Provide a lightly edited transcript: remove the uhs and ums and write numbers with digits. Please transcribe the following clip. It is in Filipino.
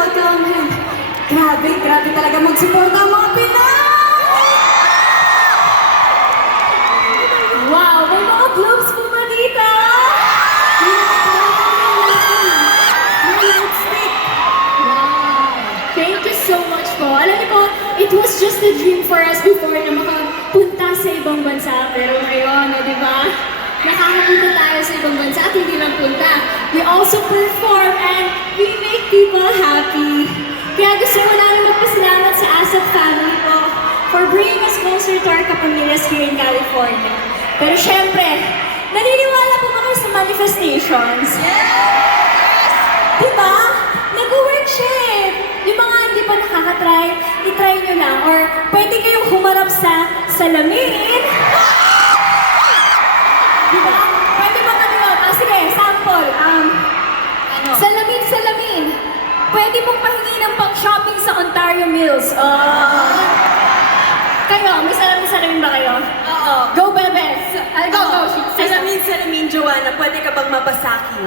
welcome him. Grabe talaga mag-support ang mga Pinay! Wow, may mga globes po ba dito? Thank you so much po. Alam niyo po, it was just a dream for us before na makapunta sa ibang bansa. Pero ngayon, di ba? Nakakapunta tayo sa ibang bansa at hindi lang punta. We also perform and we make people happy. Kaya gusto ko namin magpasalamat sa ASAP family po for bringing us closer to our kapamilyas here in California. Pero syempre, naniniwala po ba kayo sa manifestations? Yes! Diba? Nag-work siya eh. Yung mga hindi pa nakakatry, itry nyo lang. Or pwede kayong humarap sa salamin. Diba? Pwede ba kami sige, sample. Salamin. Pwede pong pahingi ng pang-shopping sa Ontario Mills. Kayo, may salamin ba kayo? Oo. Go, Bebe! Go, Salamin, Joanna, pwede ka bang mabasakin?